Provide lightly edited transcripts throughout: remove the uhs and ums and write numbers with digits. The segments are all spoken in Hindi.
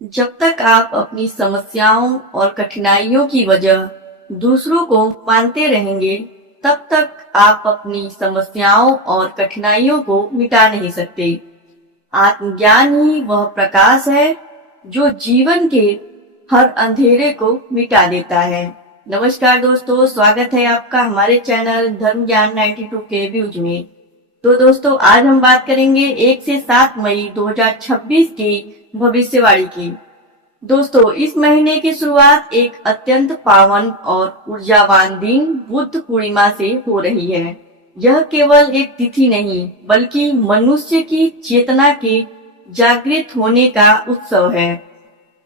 जब तक आप अपनी समस्याओं और कठिनाइयों की वजह दूसरों को मानते रहेंगे, तब तक आप अपनी समस्याओं और कठिनाइयों को मिटा नहीं सकते। आत्मज्ञान ही वह प्रकाश है जो जीवन के हर अंधेरे को मिटा देता है। नमस्कार दोस्तों, स्वागत है आपका हमारे चैनल धर्म ज्ञान 92 के व्यूज में। तो दोस्तों, आज हम बात करेंगे 1 से 7 मई 2026 की भविष्यवाणी की। दोस्तों, इस महीने की शुरुआत एक अत्यंत पावन और ऊर्जावान दिन बुद्ध पूर्णिमा से हो रही है। यह केवल एक तिथि नहीं, बल्कि मनुष्य की चेतना के जागृत होने का उत्सव है।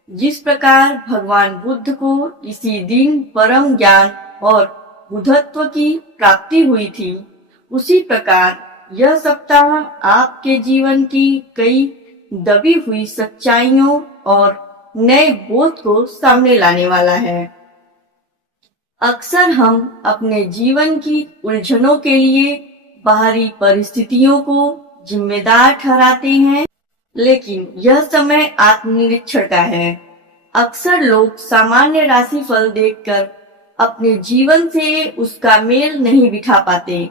जिस प्रकार भगवान बुद्ध को इसी दिन परम ज्ञान और बुद्धत्व की प्राप्ति हुई थी, उसी प्रकार यह सप्ताह आपके जीवन की कई दबी हुई सच्चाइयों और नए बोध को सामने लाने वाला है। अक्सर हम अपने जीवन की उलझनों के लिए बाहरी परिस्थितियों को जिम्मेदार ठहराते हैं, लेकिन यह समय आत्मनिरीक्षण का है। अक्सर लोग सामान्य राशिफल देखकर अपने जीवन से उसका मेल नहीं बिठा पाते,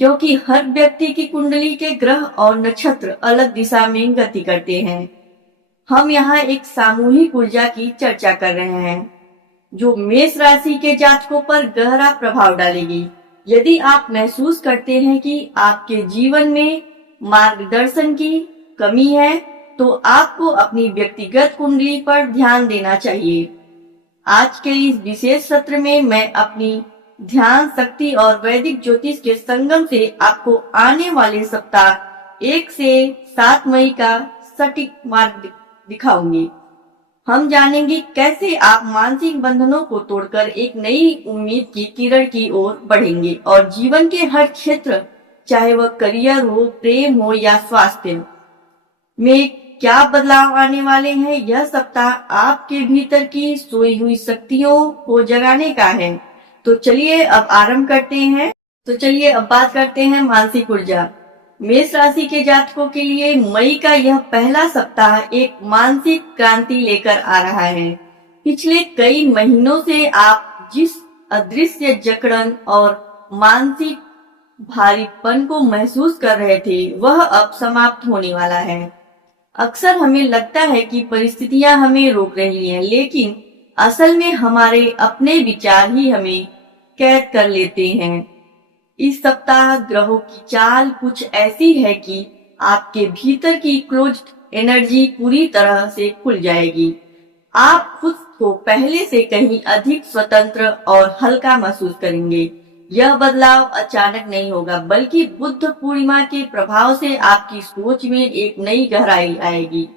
क्योंकि हर व्यक्ति की कुंडली के ग्रह और नक्षत्र अलग दिशा में गति करते हैं। हम यहाँ एक सामूहिक ऊर्जा की चर्चा कर रहे हैं, जो मेष राशि के जातकों पर गहरा प्रभाव डालेगी। यदि आप महसूस करते हैं कि आपके जीवन में मार्गदर्शन की कमी है, तो आपको अपनी व्यक्तिगत कुंडली पर ध्यान देना चाहिए। आज के इस विशेष सत्र में मैं अपनी ध्यान शक्ति और वैदिक ज्योतिष के संगम से आपको आने वाले सप्ताह 1 से 7 मई का सटीक मार्ग दिखाऊंगी। हम जानेंगे कैसे आप मानसिक बंधनों को तोड़कर एक नई उम्मीद की किरण की ओर बढ़ेंगे और जीवन के हर क्षेत्र, चाहे वह करियर हो, प्रेम हो या स्वास्थ्य में क्या बदलाव आने वाले हैं। यह सप्ताह आपके भीतर की सोई हुई शक्तियों को जगाने का है। तो चलिए अब आरंभ करते हैं। अब बात करते हैं मानसिक ऊर्जा। मेष राशि के जातकों के लिए मई का यह पहला सप्ताह एक मानसिक क्रांति लेकर आ रहा है। पिछले कई महीनों से आप जिस अदृश्य जकड़न और मानसिक भारीपन को महसूस कर रहे थे, वह अब समाप्त होने वाला है। अक्सर हमें लगता है कि परिस्थितियां हमें रोक रही हैं, लेकिन असल में हमारे अपने विचार ही हमें कैद कर लेते हैं। इस सप्ताह ग्रहों की चाल कुछ ऐसी है कि आपके भीतर की क्लोज्ड एनर्जी पूरी तरह से खुल जाएगी। आप खुद को पहले से कहीं अधिक स्वतंत्र और हल्का महसूस करेंगे। यह बदलाव अचानक नहीं होगा, बल्कि बुद्ध पूर्णिमा के प्रभाव से आपकी सोच में एक नई गहराई आएगी।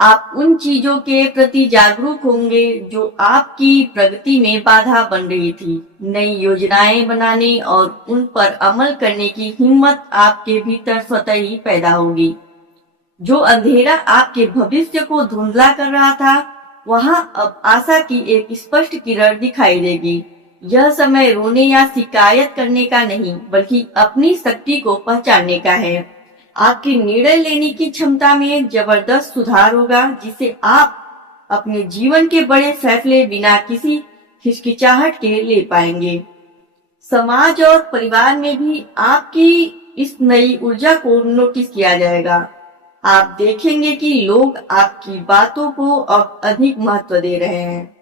आप उन चीजों के प्रति जागरूक होंगे जो आपकी प्रगति में बाधा बन रही थी। नई योजनाएं बनाने और उन पर अमल करने की हिम्मत आपके भीतर स्वतः ही पैदा होगी। जो अंधेरा आपके भविष्य को धुंधला कर रहा था, वहां अब आशा की एक स्पष्ट किरण दिखाई देगी। यह समय रोने या शिकायत करने का नहीं, बल्कि अपनी शक्ति को पहचानने का है। आपकी निर्णय लेने की क्षमता में जबरदस्त सुधार होगा, जिससे आप अपने जीवन के बड़े फैसले बिना किसी हिचकिचाहट के ले पाएंगे। समाज और परिवार में भी आपकी इस नई ऊर्जा को नोटिस किया जाएगा। आप देखेंगे कि लोग आपकी बातों को अब अधिक महत्व दे रहे हैं।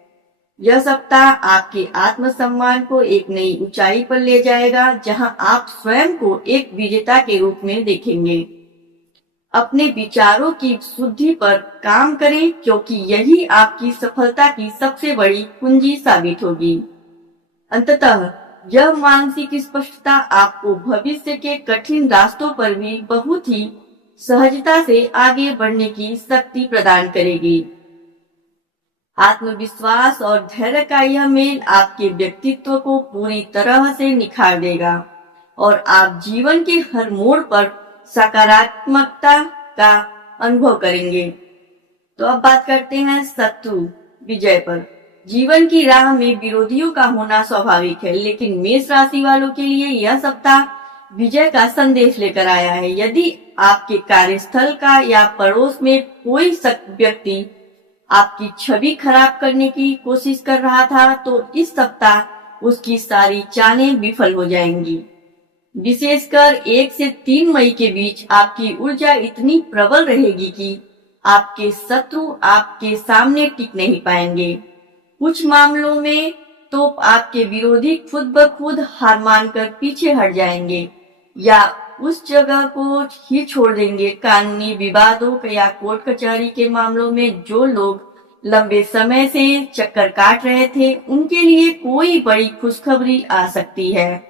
यह सप्ताह आपके आत्मसम्मान को एक नई ऊंचाई पर ले जाएगा, जहां आप स्वयं को एक विजेता के रूप में देखेंगे। अपने विचारों की शुद्धि पर काम करें, क्योंकि यही आपकी सफलता की सबसे बड़ी कुंजी साबित होगी। अंततः यह मानसिक स्पष्टता आपको भविष्य के कठिन रास्तों पर भी बहुत ही सहजता से आगे बढ़ने की शक्ति प्रदान करेगी। आत्मविश्वास और धैर्य का यह मेल आपके व्यक्तित्व को पूरी तरह से निखार देगा और आप जीवन के हर मोड़ पर सकारात्मकता का अनुभव करेंगे। तो अब बात करते हैं शत्रु विजय पर। जीवन की राह में विरोधियों का होना स्वाभाविक है, लेकिन मेष राशि वालों के लिए यह सप्ताह विजय का संदेश लेकर आया है। यदि आपके कार्यस्थल का या पड़ोस में कोई व्यक्ति आपकी छवि खराब करने की कोशिश कर रहा था, तो इस सप्ताह उसकी सारी चालें विफल हो जाएंगी। विशेषकर 1 से 3 मई के बीच आपकी ऊर्जा इतनी प्रबल रहेगी कि आपके शत्रु आपके सामने टिक नहीं पाएंगे। कुछ मामलों में तो आपके विरोधी खुद ब खुद हार मानकर पीछे हट जाएंगे या उस जगह को ही छोड़ देंगे। कानूनी विवादों या कोर्ट कचहरी के मामलों में जो लोग लंबे समय से चक्कर काट रहे थे, उनके लिए कोई बड़ी खुशखबरी आ सकती है।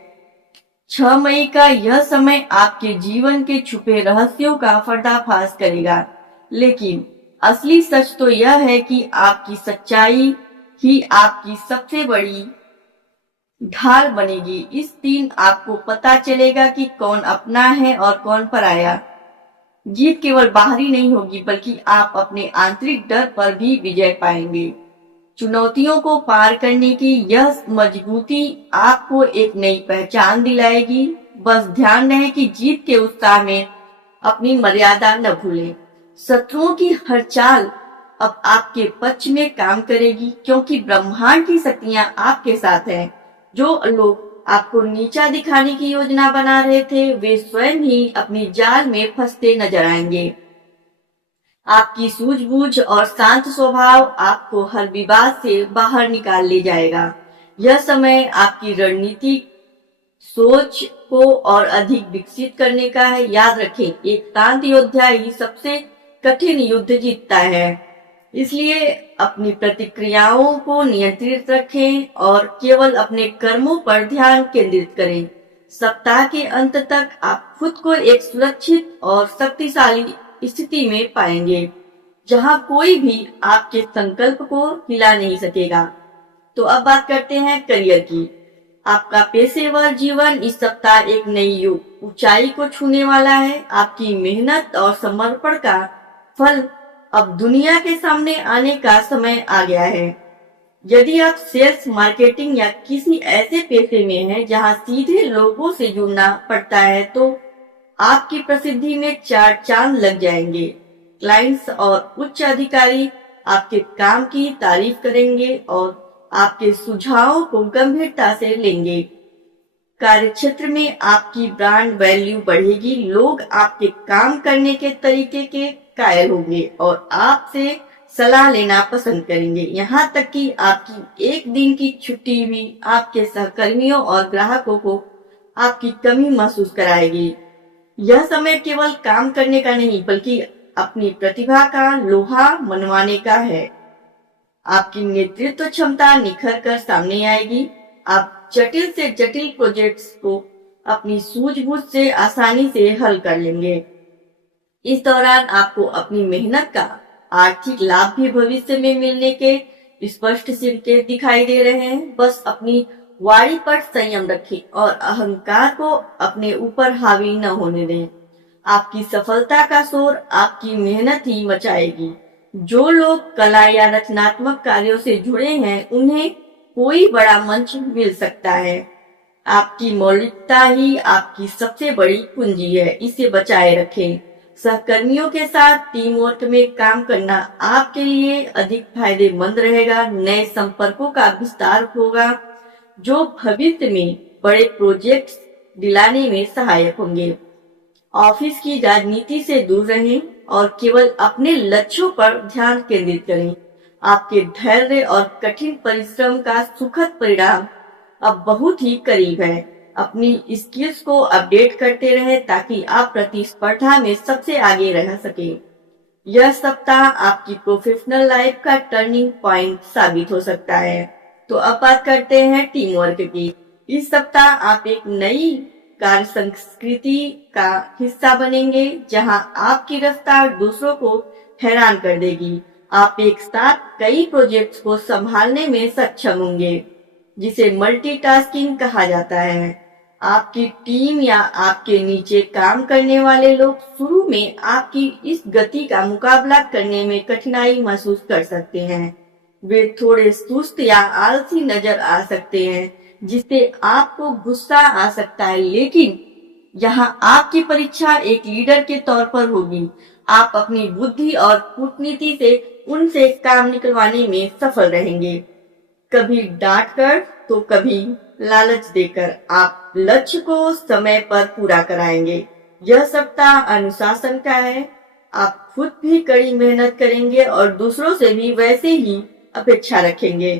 6 मई का यह समय आपके जीवन के छुपे रहस्यों का पर्दाफाश करेगा, लेकिन असली सच तो यह है कि आपकी सच्चाई ही आपकी सबसे बड़ी ढाल बनेगी। इस दिन आपको पता चलेगा कि कौन अपना है और कौन पराया। जीत केवल बाहरी नहीं होगी, बल्कि आप अपने आंतरिक डर पर भी विजय पाएंगे। चुनौतियों को पार करने की यह मजबूती आपको एक नई पहचान दिलाएगी। बस ध्यान रहे कि जीत के उत्साह में अपनी मर्यादा न भूलें। शत्रुओं की हर चाल अब आपके पक्ष में काम करेगी, क्योंकि ब्रह्मांड की शक्तियां आपके साथ हैं। जो लोग आपको नीचा दिखाने की योजना बना रहे थे, वे स्वयं ही अपनी जाल में फंसते नजर आएंगे। आपकी सूझबूझ और शांत स्वभाव आपको हर विवाद से बाहर निकाल ले जाएगा। यह समय आपकी रणनीतिक सोच को और अधिक विकसित करने का है। याद रखें, एक शांत योद्धा ही सबसे कठिन युद्ध जीतता है। इसलिए अपनी प्रतिक्रियाओं को नियंत्रित रखें और केवल अपने कर्मों पर ध्यान केंद्रित करें। सप्ताह के अंत तक आप खुद को एक सुरक्षित और शक्तिशाली स्थिति में पाएंगे, जहां कोई भी आपके संकल्प को हिला नहीं सकेगा। तो अब बात करते हैं करियर की। आपका पेशेवर जीवन इस सप्ताह एक नई ऊंचाई को छूने वाला है। आपकी मेहनत और समर्पण का फल अब दुनिया के सामने आने का समय आ गया है। यदि आप सेल्स, मार्केटिंग या किसी ऐसे पेशे में हैं जहां सीधे लोगों से जुड़ना पड़ता है, तो आपकी प्रसिद्धि में 4 चांद लग जाएंगे। क्लाइंट्स और उच्च अधिकारी आपके काम की तारीफ करेंगे और आपके सुझावों को गंभीरता से लेंगे। कार्यक्षेत्र में आपकी ब्रांड वैल्यू बढ़ेगी। लोग आपके काम करने के तरीके के कायल होंगे और आपसे सलाह लेना पसंद करेंगे। यहाँ तक कि आपकी एक दिन की छुट्टी भी आपके सहकर्मियों और ग्राहकों को आपकी कमी महसूस कराएगी। यह समय केवल काम करने का नहीं, बल्कि अपनी प्रतिभा का लोहा मनवाने का है। आपकी नेतृत्व क्षमता निखर कर सामने आएगी। आप जटिल से जटिल प्रोजेक्ट्स को अपनी सूझबूझ से आसानी से हल कर लेंगे। इस दौरान आपको अपनी मेहनत का आर्थिक लाभ भी भविष्य में मिलने के स्पष्ट संकेत दिखाई दे रहे हैं। बस अपनी वाणी पर संयम रखें और अहंकार को अपने ऊपर हावी न होने दें। आपकी सफलता का शोर आपकी मेहनत ही मचाएगी। जो लोग कला या रचनात्मक कार्यों से जुड़े हैं, उन्हें कोई बड़ा मंच मिल सकता है। आपकी मौलिकता ही आपकी सबसे बड़ी पूंजी है, इसे बचाए रखें। सहकर्मियों के साथ टीम वर्क में काम करना आपके लिए अधिक फायदेमंद रहेगा। नए संपर्कों का विस्तार होगा, जो भविष्य में बड़े प्रोजेक्ट्स दिलाने में सहायक होंगे। ऑफिस की राजनीति से दूर रहें और केवल अपने लक्ष्यों पर ध्यान केंद्रित करें। आपके धैर्य और कठिन परिश्रम का सुखद परिणाम अब बहुत ही करीब है। अपनी स्किल्स को अपडेट करते रहें ताकि आप प्रतिस्पर्धा में सबसे आगे रह सके। यह सप्ताह आपकी प्रोफेशनल लाइफ का टर्निंग पॉइंट साबित हो सकता है। तो अब बात करते हैं टीम वर्क की। इस सप्ताह आप एक नई कार्य संस्कृति का हिस्सा बनेंगे, जहां आपकी रफ्तार दूसरों को हैरान कर देगी। आप एक साथ कई प्रोजेक्ट्स को संभालने में सक्षम होंगे, जिसे मल्टीटास्किंग कहा जाता है। आपकी टीम या आपके नीचे काम करने वाले लोग शुरू में आपकी इस गति का मुकाबला करने में कठिनाई महसूस कर सकते हैं। वे थोड़े सुस्त या आलसी नजर आ सकते हैं, जिससे आपको गुस्सा आ सकता है, लेकिन यहाँ आपकी परीक्षा एक लीडर के तौर पर होगी। आप अपनी बुद्धि और कूटनीति से उनसे काम निकलवाने में सफल रहेंगे। कभी डांट कर तो कभी लालच देकर आप लक्ष्य को समय पर पूरा कराएंगे। यह सप्ताह अनुशासन का है। आप खुद भी कड़ी मेहनत करेंगे और दूसरों से भी वैसे ही अपेक्षा रखेंगे।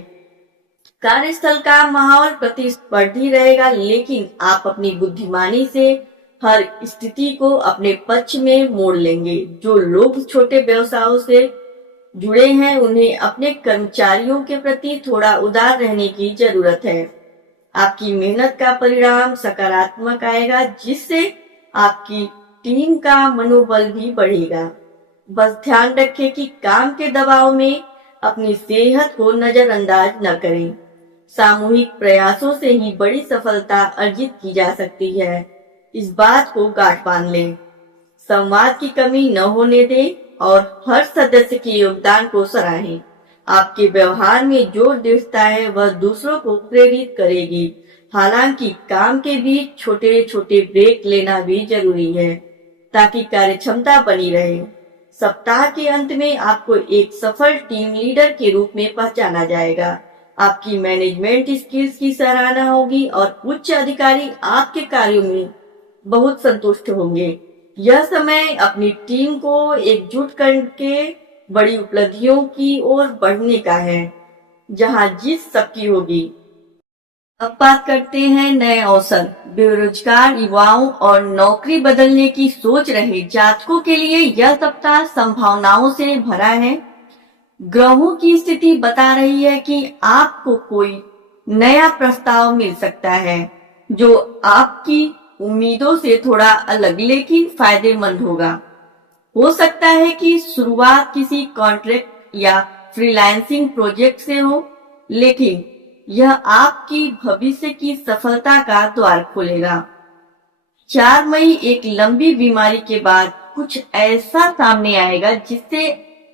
कार्यस्थल का माहौल प्रतिस्पर्धी रहेगा, लेकिन आप अपनी बुद्धिमानी से हर स्थिति को अपने पक्ष में मोड़ लेंगे। जो लोग छोटे व्यवसायों से जुड़े हैं, उन्हें अपने कर्मचारियों के प्रति थोड़ा उदार रहने की जरूरत है। आपकी मेहनत का परिणाम सकारात्मक आएगा, जिससे आपकी टीम का मनोबल भी बढ़ेगा। बस ध्यान रखें कि काम के दबाव में अपनी सेहत को नजरअंदाज न करें। सामूहिक प्रयासों से ही बड़ी सफलता अर्जित की जा सकती है। इस बात को गांठ बांध लें। संवाद की कमी न होने दें और हर सदस्य के योगदान को सराहें। आपके व्यवहार में जो दृढ़ता है वह दूसरों को प्रेरित करेगी। हालांकि काम के बीच छोटे छोटे ब्रेक लेना भी जरूरी है, ताकि कार्य क्षमता बनी रहे। सप्ताह के अंत में आपको एक सफल टीम लीडर के रूप में पहचाना जाएगा। आपकी मैनेजमेंट स्किल्स की सराहना होगी और उच्च अधिकारी आपके कार्यों में बहुत संतुष्ट होंगे। यह समय अपनी टीम को एकजुट करके बड़ी उपलब्धियों की ओर बढ़ने का है, जहां जीत सबकी होगी। अब बात करते हैं नए अवसर। बेरोजगार युवाओं और नौकरी बदलने की सोच रहे जातकों के लिए यह सप्ताह संभावनाओं से भरा है। ग्रहों की स्थिति बता रही है कि आपको कोई नया प्रस्ताव मिल सकता है, जो आपकी उम्मीदों से थोड़ा अलग लेकिन फायदेमंद होगा। हो सकता है कि शुरुआत किसी कॉन्ट्रैक्ट या फ्रीलांसिंग प्रोजेक्ट से हो, लेकिन यह आपकी भविष्य की सफलता का द्वार खोलेगा। 4 मई एक लंबी बीमारी के बाद कुछ ऐसा सामने आएगा जिससे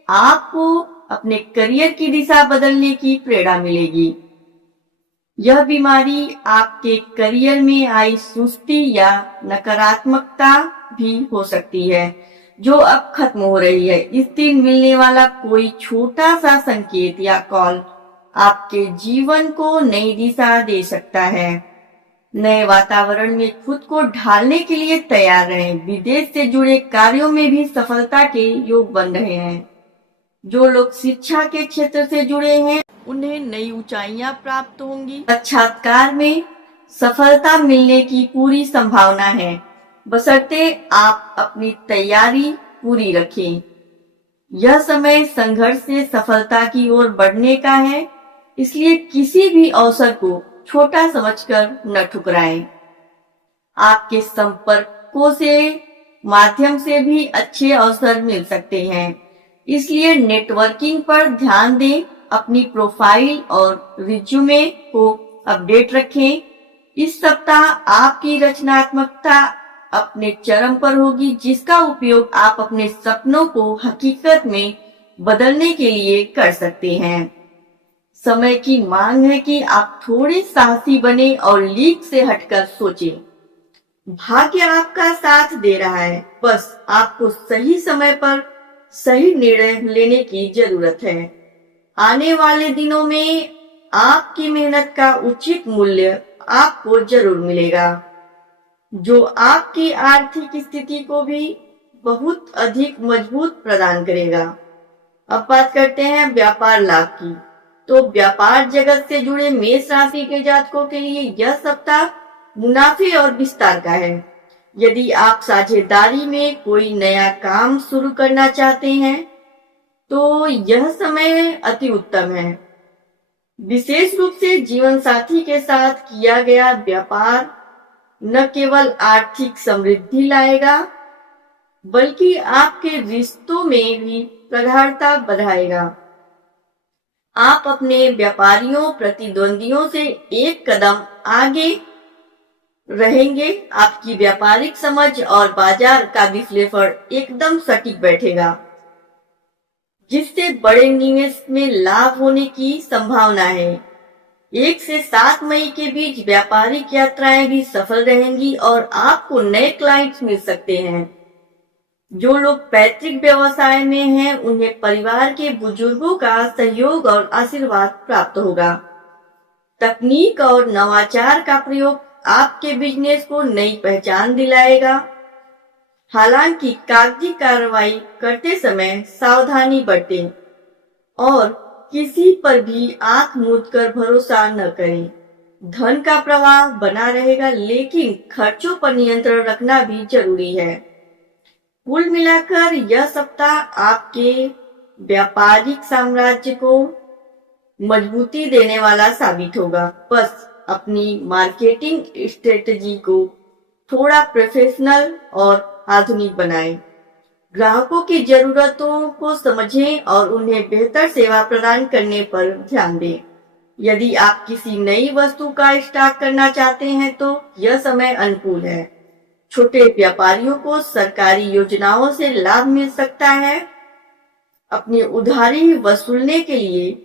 आपको अपने करियर की दिशा बदलने की प्रेरणा मिलेगी। यह बीमारी आपके करियर में आई सुस्ती या नकारात्मकता भी हो सकती है, जो अब खत्म हो रही है। इस दिन मिलने वाला कोई छोटा सा संकेत या कॉल आपके जीवन को नई दिशा दे सकता है। नए वातावरण में खुद को ढालने के लिए तैयार रहें। विदेश से जुड़े कार्यों में भी सफलता के योग बन रहे हैं। जो लोग शिक्षा के क्षेत्र से जुड़े हैं, उन्हें नई ऊंचाइयां प्राप्त होंगी। साक्षात्कार में सफलता मिलने की पूरी संभावना है, बशर्ते आप अपनी तैयारी पूरी रखें। यह समय संघर्ष से सफलता की ओर बढ़ने का है, इसलिए किसी भी अवसर को छोटा समझकर न ठुकराएं। आपके संपर्कों से माध्यम से भी अच्छे अवसर मिल सकते हैं, इसलिए नेटवर्किंग पर ध्यान दें। अपनी प्रोफाइल और रिज्यूमे को अपडेट रखें। इस सप्ताह आपकी रचनात्मकता अपने चरम पर होगी, जिसका उपयोग आप अपने सपनों को हकीकत में बदलने के लिए कर सकते हैं। समय की मांग है कि आप थोड़े साहसी बने और लीक से हटकर सोचें। भाग्य आपका साथ दे रहा है, बस आपको सही समय पर सही निर्णय लेने की जरूरत है। आने वाले दिनों में आपकी मेहनत का उचित मूल्य आपको जरूर मिलेगा, जो आपकी आर्थिक स्थिति को भी बहुत अधिक मजबूत प्रदान करेगा। अब बात करते हैं व्यापार लाभ की। तो व्यापार जगत से जुड़े मेष राशि के जातकों के लिए यह सप्ताह मुनाफे और विस्तार का है। यदि आप साझेदारी में कोई नया काम शुरू करना चाहते हैं, तो यह समय अति उत्तम है। विशेष रूप से जीवन साथी के साथ किया गया व्यापार न केवल आर्थिक समृद्धि लाएगा, बल्कि आपके रिश्तों में भी प्रगाढ़ता बढ़ाएगा। आप अपने व्यापारियों प्रतिद्वंदियों से एक कदम आगे रहेंगे। आपकी व्यापारिक समझ और बाजार का विश्लेषण एकदम सटीक बैठेगा, जिससे बड़े निवेश में लाभ होने की संभावना है। 1 से 7 मई के बीच व्यापारिक यात्राएं भी सफल रहेंगी और आपको नए क्लाइंट्स मिल सकते हैं। जो लोग पैतृक व्यवसाय में हैं, उन्हें परिवार के बुजुर्गों का सहयोग और आशीर्वाद प्राप्त होगा। तकनीक और नवाचार का प्रयोग आपके बिजनेस को नई पहचान दिलाएगा। हालांकि कागजी कार्रवाई करते समय सावधानी बरतें और किसी पर भी आंख मूंद कर भरोसा न करें। धन का प्रवाह बना रहेगा, लेकिन खर्चों पर नियंत्रण रखना भी जरूरी है। कुल मिलाकर यह सप्ताह आपके व्यापारिक साम्राज्य को मजबूती देने वाला साबित होगा। बस अपनी मार्केटिंग स्ट्रेटजी को थोड़ा प्रोफेशनल और आधुनिक बनाएं। ग्राहकों की जरूरतों को समझें और उन्हें बेहतर सेवा प्रदान करने पर ध्यान दें। यदि आप किसी नई वस्तु का स्टॉक करना चाहते हैं तो यह समय अनुकूल है। छोटे व्यापारियों को सरकारी योजनाओं से लाभ मिल सकता है। अपनी उधारी वसूलने के लिए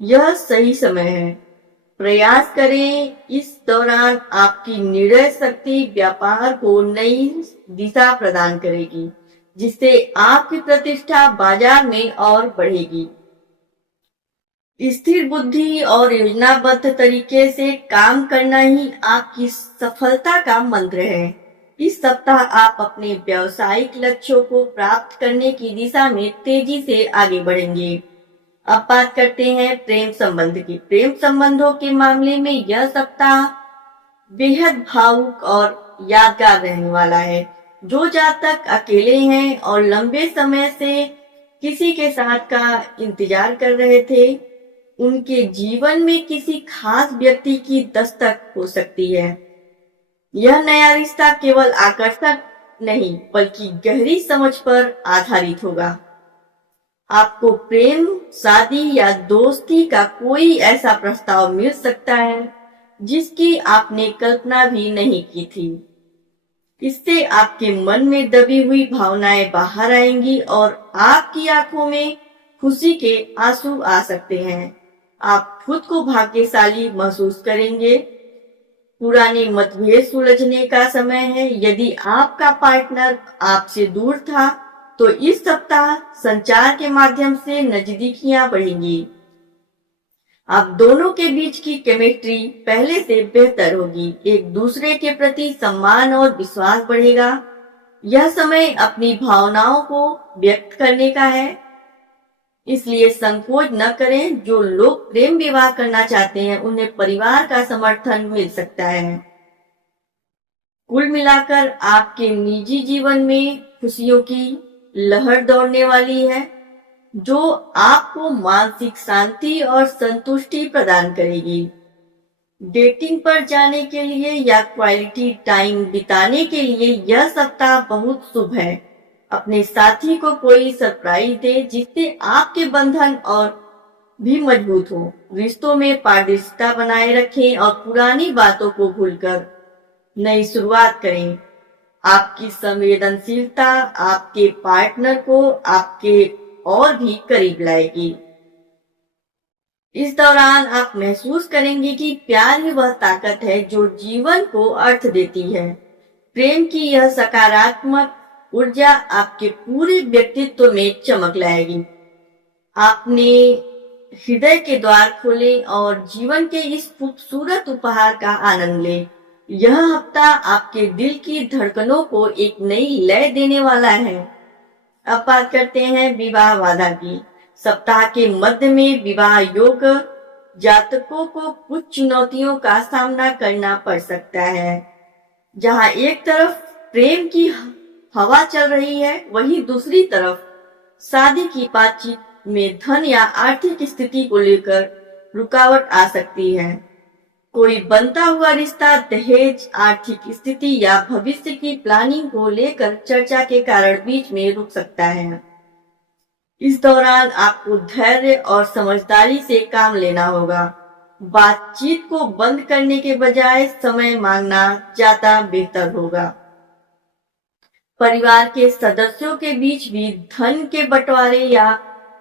यह सही समय है। प्रयास करें। इस दौरान आपकी निर्णय शक्ति व्यापार को नई दिशा प्रदान करेगी, जिससे आपकी प्रतिष्ठा बाजार में और बढ़ेगी। स्थिर बुद्धि और योजनाबद्ध तरीके से काम करना ही आपकी सफलता का मंत्र है। इस सप्ताह आप अपने व्यावसायिक लक्ष्यों को प्राप्त करने की दिशा में तेजी से आगे बढ़ेंगे। अब बात करते हैं प्रेम संबंध की। प्रेम संबंधों के मामले में यह सप्ताह बेहद भावुक और यादगार रहने वाला है। जो जातक अकेले हैं और लंबे समय से किसी के साथ का इंतजार कर रहे थे, उनके जीवन में किसी खास व्यक्ति की दस्तक हो सकती है। यह नया रिश्ता केवल आकर्षक नहीं बल्कि गहरी समझ पर आधारित होगा। आपको प्रेम, शादी या दोस्ती का कोई ऐसा प्रस्ताव मिल सकता है जिसकी आपने कल्पना भी नहीं की थी। इससे आपके मन में दबी हुई भावनाएं बाहर आएंगी और आपकी आंखों में खुशी के आंसू आ सकते हैं। आप खुद को भाग्यशाली महसूस करेंगे। पुराने मतभेद सुलझने का समय है। यदि आपका पार्टनर आपसे दूर था तो इस सप्ताह संचार के माध्यम से नजदीकियां बढ़ेंगी। आप दोनों के बीच की केमिस्ट्री पहले से बेहतर होगी। एक दूसरे के प्रति सम्मान और विश्वास बढ़ेगा। यह समय अपनी भावनाओं को व्यक्त करने का है, इसलिए संकोच न करें। जो लोग प्रेम विवाह करना चाहते हैं, उन्हें परिवार का समर्थन मिल सकता है। कुल मिलाकर आपके निजी जीवन में खुशियों की लहर दौड़ने वाली है, जो आपको मानसिक शांति और संतुष्टि प्रदान करेगी। डेटिंग पर जाने के लिए या क्वालिटी टाइम बिताने के लिए यह सप्ताह बहुत शुभ है। अपने साथी को कोई सरप्राइज दे जिससे आपके बंधन और भी मजबूत हो। रिश्तों में पारदर्शिता बनाए रखें और पुरानी बातों को भूलकर नई शुरुआत करें। आपकी संवेदनशीलता आपके पार्टनर को आपके और भी करीब लाएगी। इस दौरान आप महसूस करेंगे कि प्यार ही वह ताकत है जो जीवन को अर्थ देती है। प्रेम की यह सकारात्मक ऊर्जा आपके पूरे व्यक्तित्व में चमक लाएगी। आपने हृदय के द्वार खोले और जीवन के इस खूबसूरत उपहार का आनंद ले। यह हफ्ता आपके दिल की धड़कनों को एक नई लय देने वाला है। अब बात करते हैं विवाह बाधा की। सप्ताह के मध्य में विवाह योग जातकों को कुछ चुनौतियों का सामना करना पड़ सकता है। जहां एक तरफ प्रेम की हवा चल रही है, वहीं दूसरी तरफ शादी की बातचीत में धन या आर्थिक स्थिति को लेकर रुकावट आ सकती है। कोई बनता हुआ रिश्ता, दहेज, आर्थिक स्थिति या भविष्य की प्लानिंग को लेकर चर्चा के कारण बीच में रुक सकता है। इस दौरान आपको धैर्य और समझदारी से काम लेना होगा। बातचीत को बंद करने के बजाय समय मांगना ज्यादा बेहतर होगा। परिवार के सदस्यों के बीच भी धन के बंटवारे या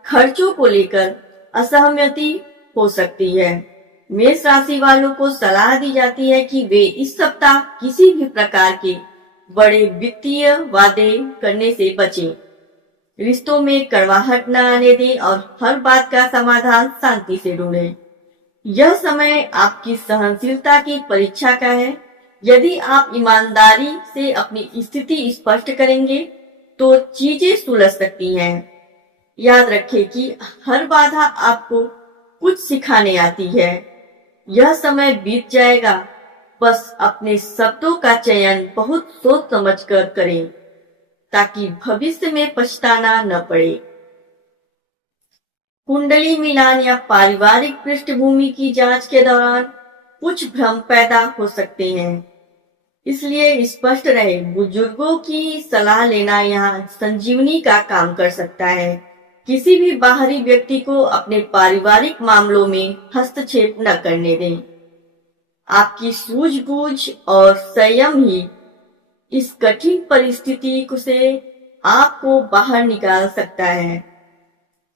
खर्चों को लेकर असहमति हो सकती है। मेष राशि वालों को सलाह दी जाती है कि वे इस सप्ताह किसी भी प्रकार के बड़े वित्तीय वादे करने से बचें। रिश्तों में कड़वाहट न आने दें और हर बात का समाधान शांति से ढूंढें। यह समय आपकी सहनशीलता की परीक्षा का है। यदि आप ईमानदारी से अपनी स्थिति स्पष्ट करेंगे तो चीजें सुलझ सकती हैं। याद रखें कि हर बाधा आपको कुछ सिखाने आती है। यह समय बीत जाएगा, बस अपने शब्दों का चयन बहुत सोच समझ कर करें ताकि भविष्य में पछताना न पड़े। कुंडली मिलान या पारिवारिक पृष्ठभूमि की जांच के दौरान कुछ भ्रम पैदा हो सकते हैं, इसलिए स्पष्ट रहे। बुजुर्गों की सलाह लेना यहाँ संजीवनी का काम कर सकता है। किसी भी बाहरी व्यक्ति को अपने पारिवारिक मामलों में हस्तक्षेप न करने दें। आपकी सूझबूझ और संयम ही इस कठिन परिस्थिति से आपको बाहर निकाल सकता है।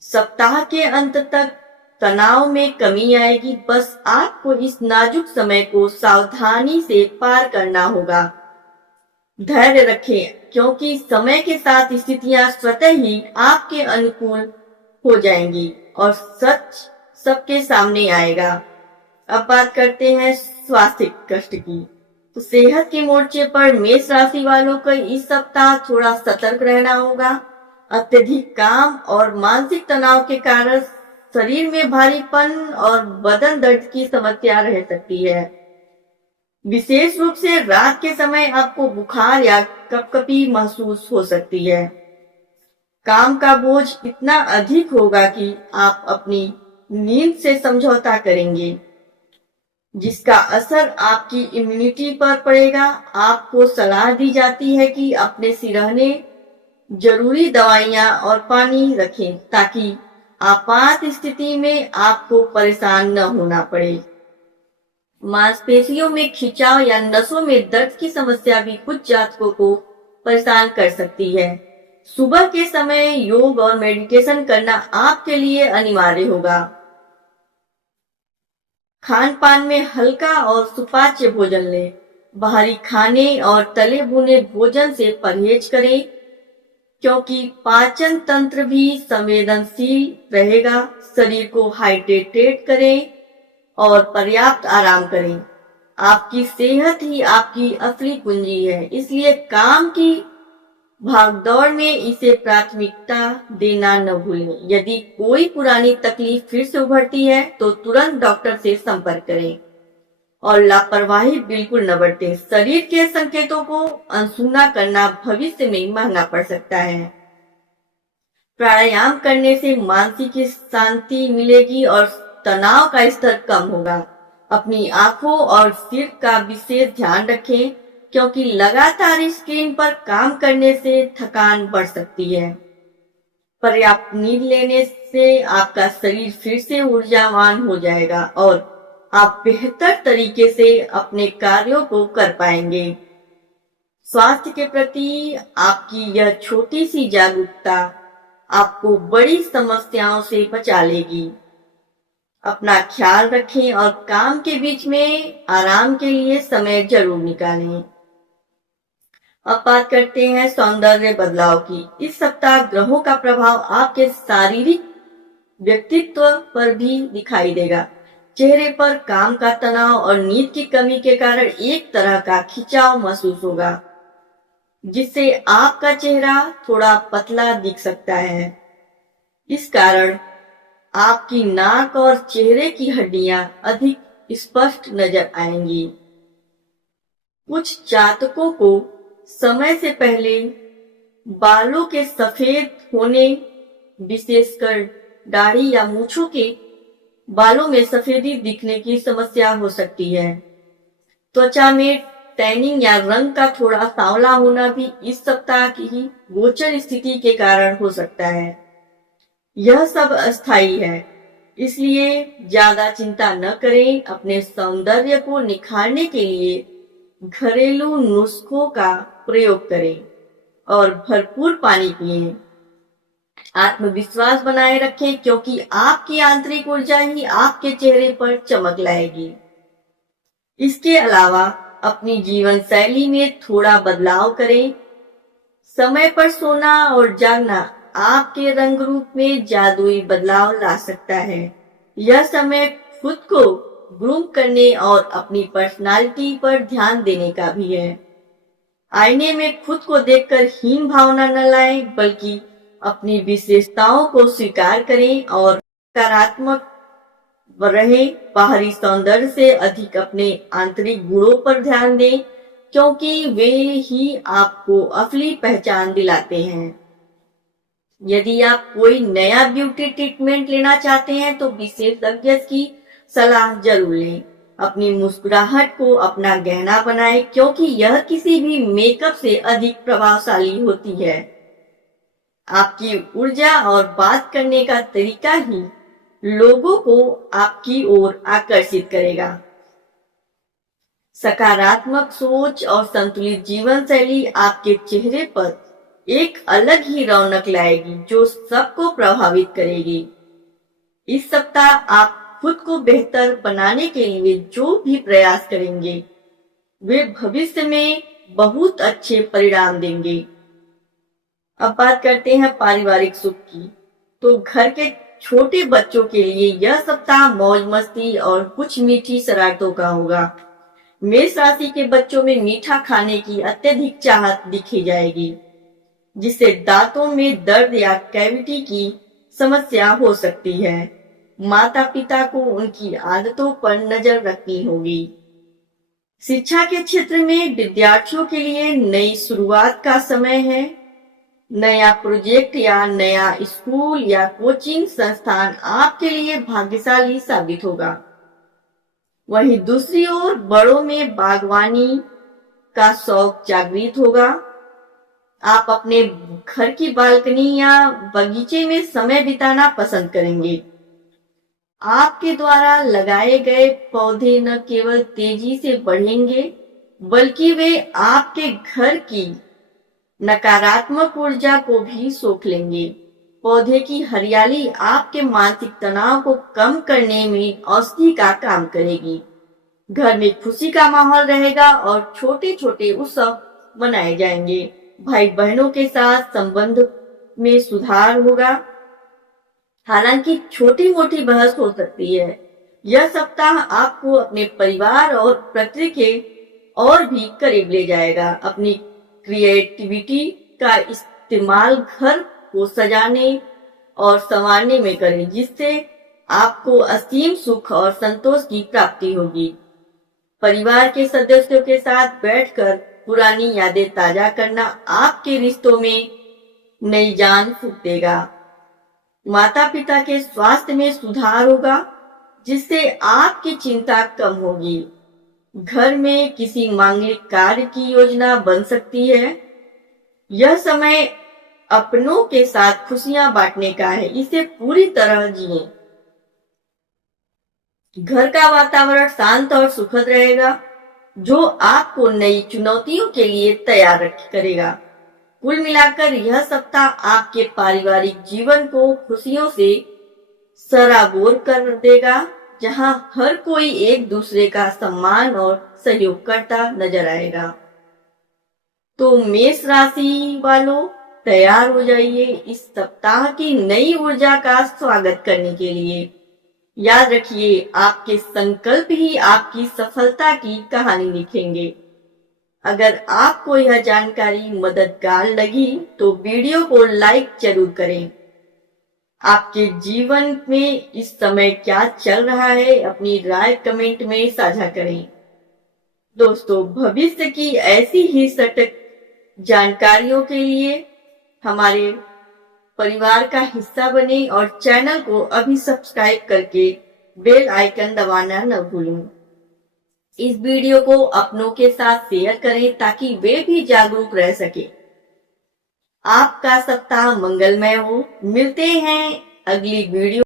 सप्ताह के अंत तक तनाव में कमी आएगी, बस आपको इस नाजुक समय को सावधानी से पार करना होगा। धैर्य रखें, क्योंकि समय के साथ स्थितियां स्वतः ही आपके अनुकूल हो जाएंगी और सच सबके सामने आएगा। अब बात करते हैं स्वास्थ्य कष्ट की। तो सेहत के मोर्चे पर मेष राशि वालों को इस सप्ताह थोड़ा सतर्क रहना होगा। अत्यधिक काम और मानसिक तनाव के कारण शरीर में भारीपन और बदन दर्द की समस्या रह सकती है। विशेष रूप से रात के समय आपको बुखार या कपकपी महसूस हो सकती है। काम का बोझ इतना अधिक होगा कि आप अपनी नींद से समझौता करेंगे, जिसका असर आपकी इम्यूनिटी पर पड़ेगा। आपको सलाह दी जाती है कि अपने सिरहने जरूरी दवाइयां और पानी रखें ताकि आपात स्थिति में आपको परेशान न होना पड़े। मांसपेशियों में खिंचाव या नसों में दर्द की समस्या भी कुछ जातकों को परेशान कर सकती है। सुबह के समय योग और मेडिटेशन करना आपके लिए अनिवार्य होगा। खान पान में हल्का और सुपाच्य भोजन लें। बाहरी खाने और तले भुने भोजन से परहेज करें, क्योंकि पाचन तंत्र भी संवेदनशील रहेगा। शरीर को हाइड्रेटेड करें और पर्याप्त आराम करें। आपकी सेहत ही आपकी असली पूंजी है, इसलिए काम की भागदौड़ में इसे प्राथमिकता देना न भूलें। यदि कोई पुरानी तकलीफ फिर से उभरती है तो तुरंत डॉक्टर से संपर्क करें और लापरवाही बिल्कुल न बरतें। शरीर के संकेतों को अनसुना करना भविष्य में महंगा पड़ सकता है। प्राणायाम करने से मानसिक शांति मिलेगी और तनाव का स्तर कम होगा। अपनी आंखों और सिर का विशेष ध्यान रखें, क्योंकि लगातार स्क्रीन पर काम करने से थकान बढ़ सकती है। पर्याप्त नींद लेने से आपका शरीर फिर से ऊर्जावान हो जाएगा और आप बेहतर तरीके से अपने कार्यों को कर पाएंगे। स्वास्थ्य के प्रति आपकी यह छोटी सी जागरूकता आपको बड़ी समस्याओं से बचा लेगी। अपना ख्याल रखें और काम के बीच में आराम के लिए समय जरूर निकालें। अब बात करते हैं सौंदर्य बदलाव की। इस सप्ताह ग्रहों का प्रभाव आपके शारीरिक व्यक्तित्व पर भी दिखाई देगा। चेहरे पर काम का तनाव और नींद की कमी के कारण एक तरह का खिंचाव महसूस होगा, जिससे आपका चेहरा थोड़ा पतला दिख सकता है। इस कारण आपकी नाक और चेहरे की हड्डियां अधिक स्पष्ट नजर आएंगी। कुछ जातकों को समय से पहले बालों के सफेद होने, विशेषकर दाढ़ी या मूंछों के बालों में सफेदी दिखने की समस्या हो सकती है। त्वचा में टैनिंग या रंग का थोड़ा सांवला होना भी इस सप्ताह की ही गोचर स्थिति के कारण हो सकता है। यह सब अस्थायी है, इसलिए ज्यादा चिंता न करें। अपने सौंदर्य को निखारने के लिए घरेलू नुस्खों का प्रयोग करें और भरपूर पानी पिएं। आत्मविश्वास बनाए रखें, क्योंकि आपकी आंतरिक ऊर्जा ही आपके चेहरे पर चमक लाएगी। इसके अलावा अपनी जीवन शैली में थोड़ा बदलाव करें। समय पर सोना और जागना आपके रंग रूप में जादुई बदलाव ला सकता है। यह समय खुद को ग्रूम करने और अपनी पर्सनालिटी पर ध्यान देने का भी है। आईने में खुद को देखकर हीन भावना न लाएं, बल्कि अपनी विशेषताओं को स्वीकार करें और सकारात्मक रहे। बाहरी सौंदर्य से अधिक अपने आंतरिक गुणों पर ध्यान दें, क्योंकि वे ही आपको असली पहचान दिलाते हैं। यदि आप कोई नया ब्यूटी ट्रीटमेंट लेना चाहते हैं तो विशेषज्ञ की सलाह जरूर लें। अपनी मुस्कुराहट को अपना गहना बनाएं, क्योंकि यह किसी भी मेकअप से अधिक प्रभावशाली होती है। आपकी ऊर्जा और बात करने का तरीका ही लोगों को आपकी ओर आकर्षित करेगा। सकारात्मक सोच और संतुलित जीवन शैली आपके चेहरे पर एक अलग ही रौनक लाएगी, जो सबको प्रभावित करेगी। इस सप्ताह आप खुद को बेहतर बनाने के लिए जो भी प्रयास करेंगे, वे भविष्य में बहुत अच्छे परिणाम देंगे। अब बात करते हैं पारिवारिक सुख की। तो घर के छोटे बच्चों के लिए यह सप्ताह मौज मस्ती और कुछ मीठी शरारतों का होगा। मेष राशि के बच्चों में मीठा खाने की अत्यधिक चाहत दिखी जाएगी, जिससे दांतों में दर्द या कैविटी की समस्या हो सकती है। माता पिता को उनकी आदतों पर नजर रखनी होगी। शिक्षा के क्षेत्र में विद्यार्थियों के लिए नई शुरुआत का समय है। नया प्रोजेक्ट या नया स्कूल या कोचिंग संस्थान आपके लिए भाग्यशाली साबित होगा। वहीं दूसरी ओर बड़ों में बागवानी का शौक जागृत होगा। आप अपने घर की बालकनी या बगीचे में समय बिताना पसंद करेंगे। आपके द्वारा लगाए गए पौधे न केवल तेजी से बढ़ेंगे, बल्कि वे आपके घर की नकारात्मक ऊर्जा को भी सोख लेंगे। पौधे की हरियाली आपके मानसिक तनाव को कम करने में औषधि का काम करेगी। घर में खुशी का माहौल रहेगा और छोटे छोटे उत्सव मनाए जाएंगे। भाई बहनों के साथ संबंध में सुधार होगा, हालांकि छोटी मोटी बहस हो सकती है। यह सप्ताह आपको अपने परिवार और प्रकृति के और भी करीब ले जाएगा। अपनी क्रिएटिविटी का इस्तेमाल घर को सजाने और संवारने में करें, जिससे आपको असीम सुख और संतोष की प्राप्ति होगी। परिवार के सदस्यों के साथ बैठकर पुरानी यादें ताजा करना आपके रिश्तों में नई जान फूंक देगा। माता पिता के स्वास्थ्य में सुधार होगा, जिससे आपकी चिंता कम होगी। घर में किसी मांगलिक कार्य की योजना बन सकती है। यह समय अपनों के साथ खुशियां बांटने का है, इसे पूरी तरह जिएं। घर का वातावरण शांत और सुखद रहेगा, जो आपको नई चुनौतियों के लिए तैयार करेगा। कुल मिलाकर यह सप्ताह आपके पारिवारिक जीवन को खुशियों से सराबोर कर देगा, जहां हर कोई एक दूसरे का सम्मान और सहयोग करता नजर आएगा। तो मेष राशि वालों, तैयार हो जाइए इस सप्ताह की नई ऊर्जा का स्वागत करने के लिए। याद रखिए, आपके संकल्प ही आपकी सफलता की कहानी लिखेंगे। अगर आपको यह जानकारी मददगार लगी तो वीडियो को लाइक जरूर करें। आपके जीवन में इस समय क्या चल रहा है, अपनी राय कमेंट में साझा करें। दोस्तों, भविष्य की ऐसी ही सटीक जानकारियों के लिए हमारे परिवार का हिस्सा बने और चैनल को अभी सब्सक्राइब करके बेल आइकन दबाना न भूलें। इस वीडियो को अपनों के साथ शेयर करें ताकि वे भी जागरूक रह सके। आपका सप्ताह मंगलमय हो। मिलते हैं अगली वीडियो